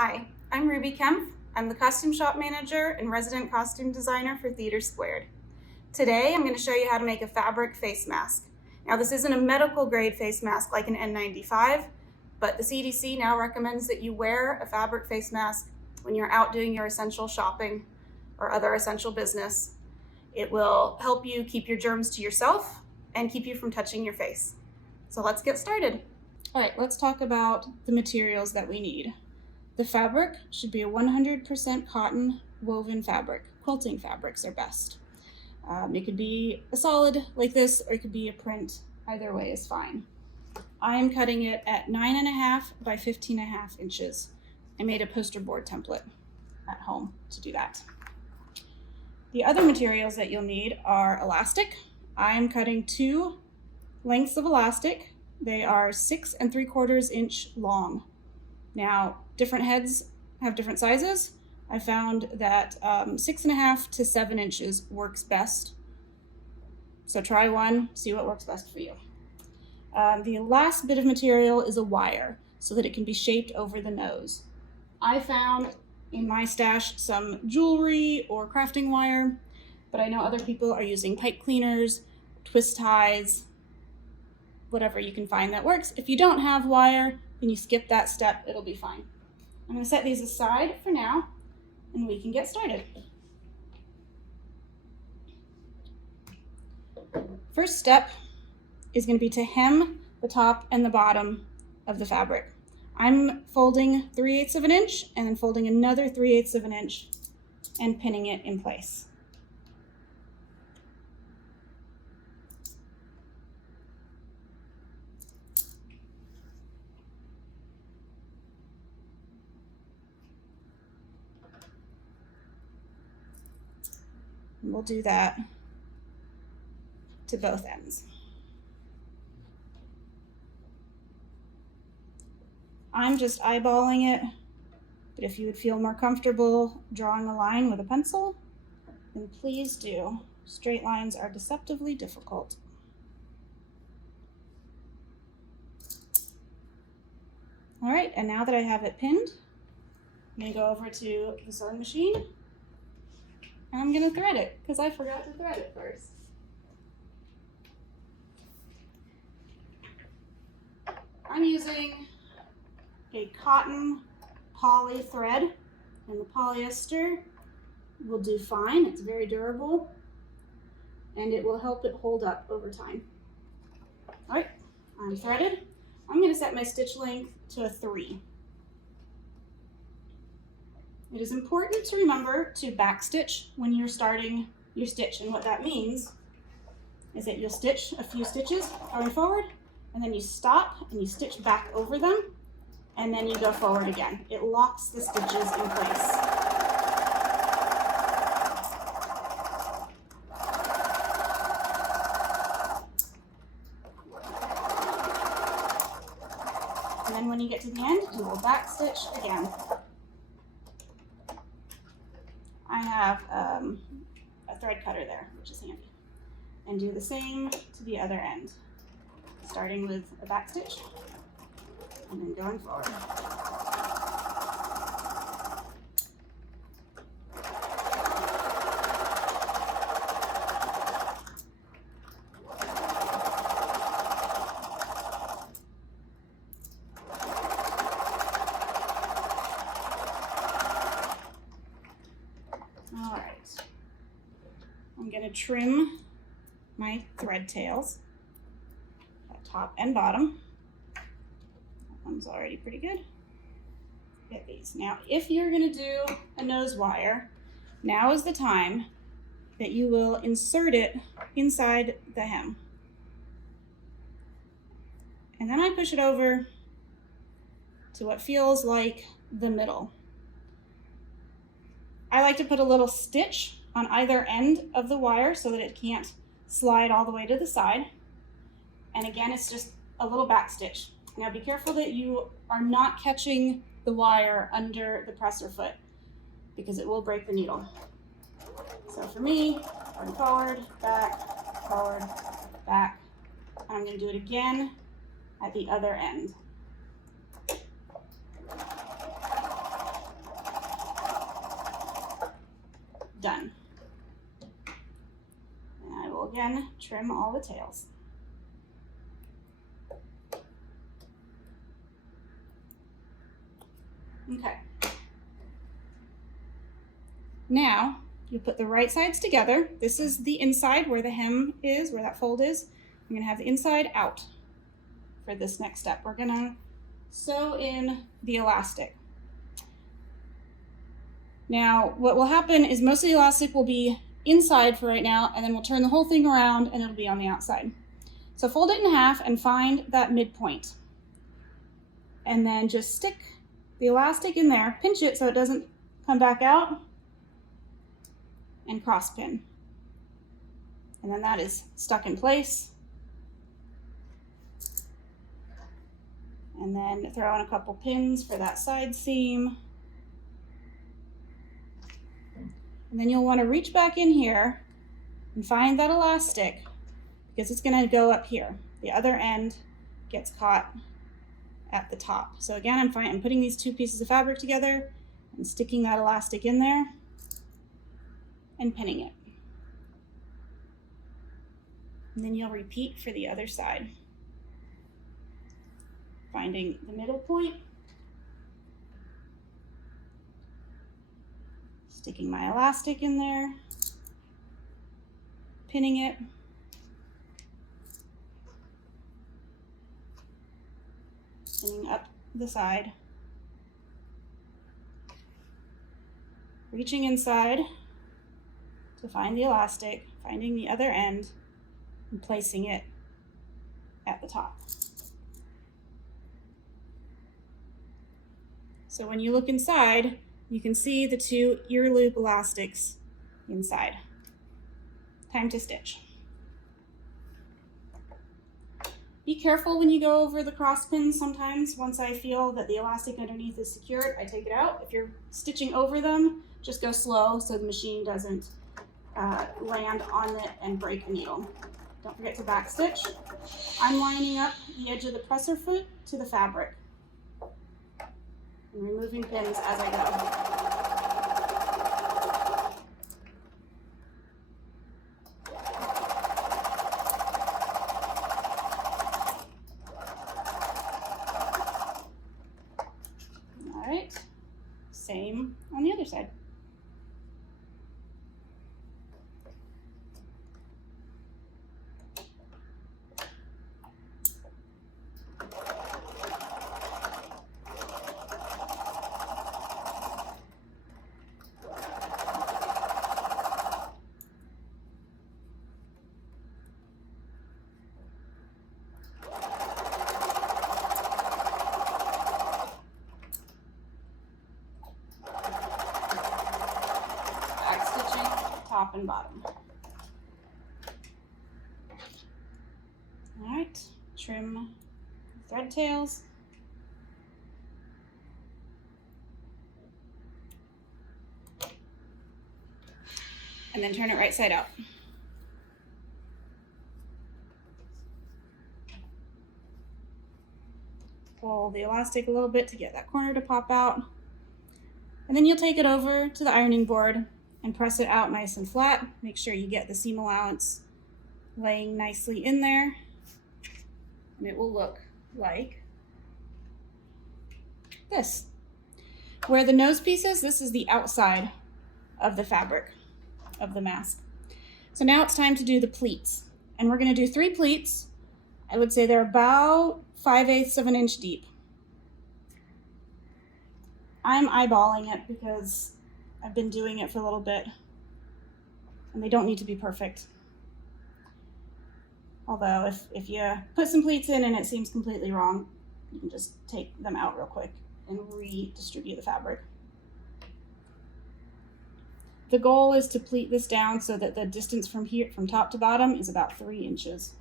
Hi, I'm Ruby Kemph. I'm the costume shop manager and resident costume designer for TheatreSquared. Today, I'm going to show you how to make a fabric face mask. Now, this isn't a medical grade face mask like an N95, but the CDC now recommends that you wear a fabric face mask when you're out doing your essential shopping or other essential business. It will help you keep your germs to yourself and keep you from touching your face. So let's get started. All right, let's talk about the materials that we need. The fabric should be a 100% cotton woven fabric. Quilting fabrics are best. It could be a solid like this, or it could be a print. Either way is fine. I'm cutting it at 9.5 by 15.5 inches. I made a poster board template at home to do that. The other materials that you'll need are elastic. I'm cutting 2 lengths of elastic. They are 6 3/4 inch long. Now, different heads have different sizes. I found that 6.5 to 7 inches works best. So try one, see what works best for you. The last bit of material is a wire so that it can be shaped over the nose. I found in my stash some jewelry or crafting wire, but I know other people are using pipe cleaners, twist ties, whatever you can find that works. If you don't have wire, then you skip that step, it'll be fine. I'm going to set these aside for now, and we can get started. First step is going to be to hem the top and the bottom of the fabric. I'm folding 3/8 of an inch and then folding another 3/8 of an inch and pinning it in place. And we'll do that to both ends. I'm just eyeballing it, but if you would feel more comfortable drawing a line with a pencil, then please do. Straight lines are deceptively difficult. All right, and now that I have it pinned, I'm gonna go over to the sewing machine and I'm gonna thread it because I forgot to thread it first. I'm using a cotton poly thread, and the polyester will do fine. It's very durable and it will help it hold up over time. All right, I'm threaded. I'm going to set my stitch length to a 3. It is important to remember to backstitch when you're starting your stitch, and what that means is that you'll stitch a few stitches going forward, and then you stop and you stitch back over them, and then you go forward again. It locks the stitches in place. And then when you get to the end, you will backstitch again. I have a thread cutter there, which is handy. And do the same to the other end, starting with a backstitch and then going forward. All right, I'm going to trim my thread tails, top and bottom. That one's already pretty good. Get these. Now, if you're going to do a nose wire, now is the time that you will insert it inside the hem. And then I push it over to what feels like the middle. I like to put a little stitch on either end of the wire so that it can't slide all the way to the side. And again, it's just a little back stitch. Now be careful that you are not catching the wire under the presser foot because it will break the needle. So for me, going forward, back, and I'm going to do it again at the other end. again, trim all the tails. Okay. Now, you put the right sides together. This is the inside where the hem is, where that fold is. I'm gonna have the inside out for this next step. We're gonna sew in the elastic. Now, what will happen is most of the elastic will be inside for right now, and then we'll turn the whole thing around and it'll be on the outside. So fold it in half and find that midpoint. And then just stick the elastic in there, pinch it so it doesn't come back out, and cross pin. And then that is stuck in place. And then throw in a couple pins for that side seam. And then you'll want to reach back in here and find that elastic because it's going to go up here. The other end gets caught at the top. So again, I'm putting these two pieces of fabric together and sticking that elastic in there and pinning it. And then you'll repeat for the other side. Finding the middle point, sticking my elastic in there, pinning it, pinning up the side, reaching inside to find the elastic, finding the other end, and placing it at the top. So when you look inside, you can see the two ear loop elastics inside. Time to stitch. Be careful when you go over the cross pins sometimes. Once I feel that the elastic underneath is secured, I take it out. If you're stitching over them, just go slow so the machine doesn't land on it and break the needle. Don't forget to backstitch. I'm lining up the edge of the presser foot to the fabric and removing pins as I go. All right, same on the other side. Top and bottom. All right, trim thread tails. And then turn it right side out. Pull the elastic a little bit to get that corner to pop out. And then you'll take it over to the ironing board and press it out nice and flat. Make sure you get the seam allowance laying nicely in there. And it will look like this. Where the nose piece is, this is the outside of the fabric of the mask. So now it's time to do the pleats. And we're gonna do 3 pleats. I would say they're about 5/8 of an inch deep. I'm eyeballing it because I've been doing it for a little bit and they don't need to be perfect. Although if you put some pleats in and it seems completely wrong, you can just take them out real quick and redistribute the fabric. The goal is to pleat this down so that the distance from here, from top to bottom, is about 3 inches.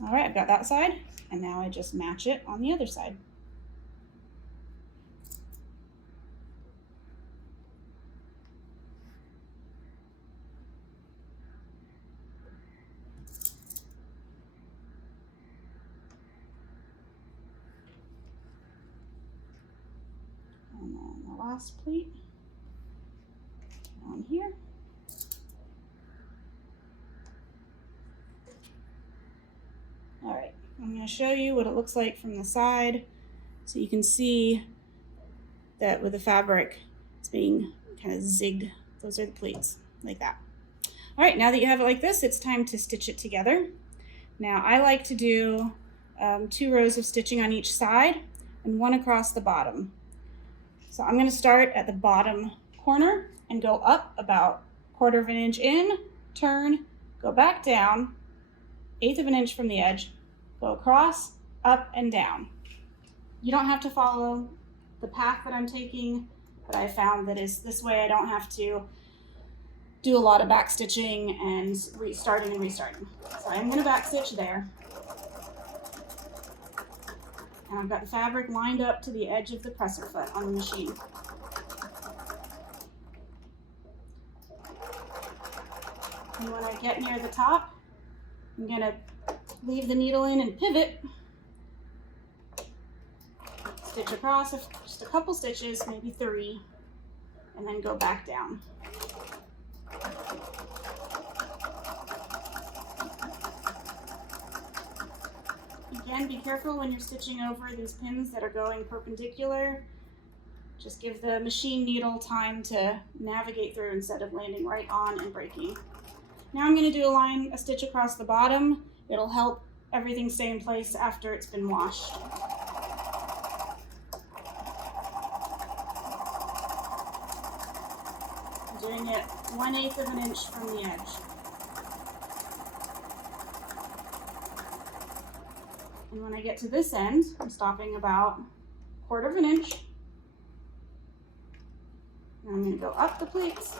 All right, I've got that side, and now I just match it on the other side. And then the last pleat on here. All right, I'm going to show you what it looks like from the side so you can see that with the fabric it's being kind of zigged. Those are the pleats, like that. All right, now that you have it like this, it's time to stitch it together. Now I like to do 2 rows of stitching on each side and 1 across the bottom. So I'm going to start at the bottom corner and go up about 1/4 of an inch in, turn, go back down, 1/8 of an inch from the edge, go across, up and down. You don't have to follow the path that I'm taking, but I found that is this way I don't have to do a lot of back stitching and restarting and restarting. So I'm going to back stitch there. And I've got the fabric lined up to the edge of the presser foot on the machine. And when I get near the top, I'm going to leave the needle in and pivot, stitch across just a couple stitches, maybe 3, and then go back down. Again, be careful when you're stitching over these pins that are going perpendicular. Just give the machine needle time to navigate through instead of landing right on and breaking. Now I'm going to do a stitch across the bottom. It'll help everything stay in place after it's been washed. I'm doing it 1/8 of an inch from the edge. And when I get to this end, I'm stopping about 1/4 of an inch. And I'm going to go up the pleats.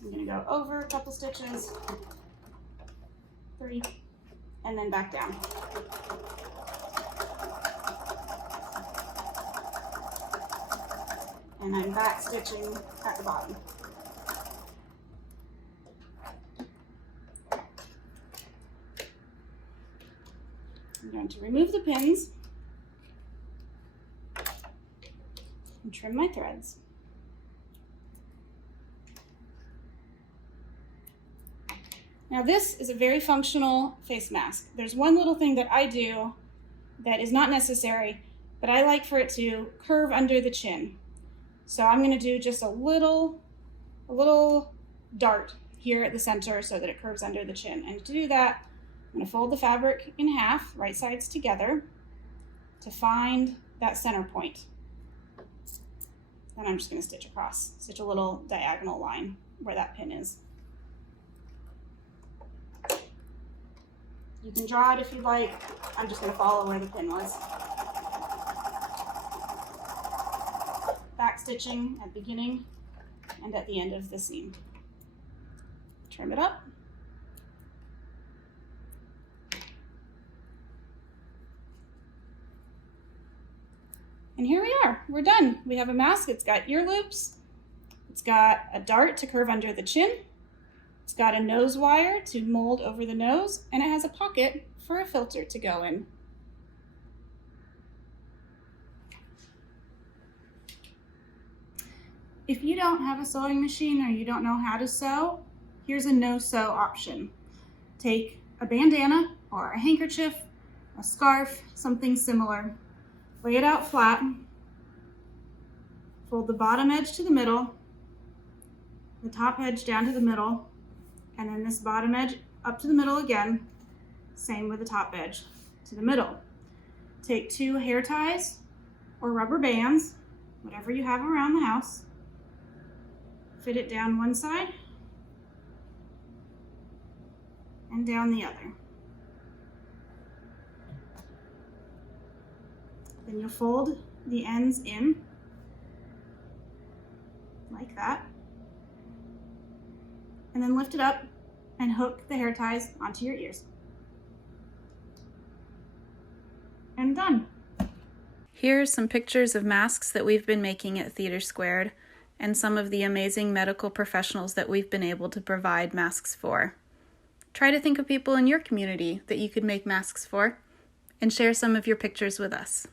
I'm going to go over a couple stitches, 3, and then back down. And I'm back stitching at the bottom. I'm going to remove the pins and trim my threads. Now this is a very functional face mask. There's one little thing that I do that is not necessary, but I like for it to curve under the chin. So I'm going to do just a little dart here at the center so that it curves under the chin. And to do that, I'm going to fold the fabric in half, right sides together, to find that center point. Then I'm just going to stitch across, stitch a little diagonal line where that pin is. You can draw it if you'd like. I'm just going to follow where the pin was. Back stitching at the beginning and at the end of the seam. Trim it up. And here we are, we're done. We have a mask, it's got ear loops, it's got a dart to curve under the chin, it's got a nose wire to mold over the nose, and it has a pocket for a filter to go in. If you don't have a sewing machine or you don't know how to sew, here's a no-sew option. Take a bandana or a handkerchief, a scarf, something similar. Lay it out flat, fold the bottom edge to the middle, the top edge down to the middle, and then this bottom edge up to the middle again, same with the top edge to the middle. Take 2 hair ties or rubber bands, whatever you have around the house, fit it down one side and down the other. Then you'll fold the ends in like that, and then lift it up and hook the hair ties onto your ears. And done. Here are some pictures of masks that we've been making at TheatreSquared and some of the amazing medical professionals that we've been able to provide masks for. Try to think of people in your community that you could make masks for, and share some of your pictures with us.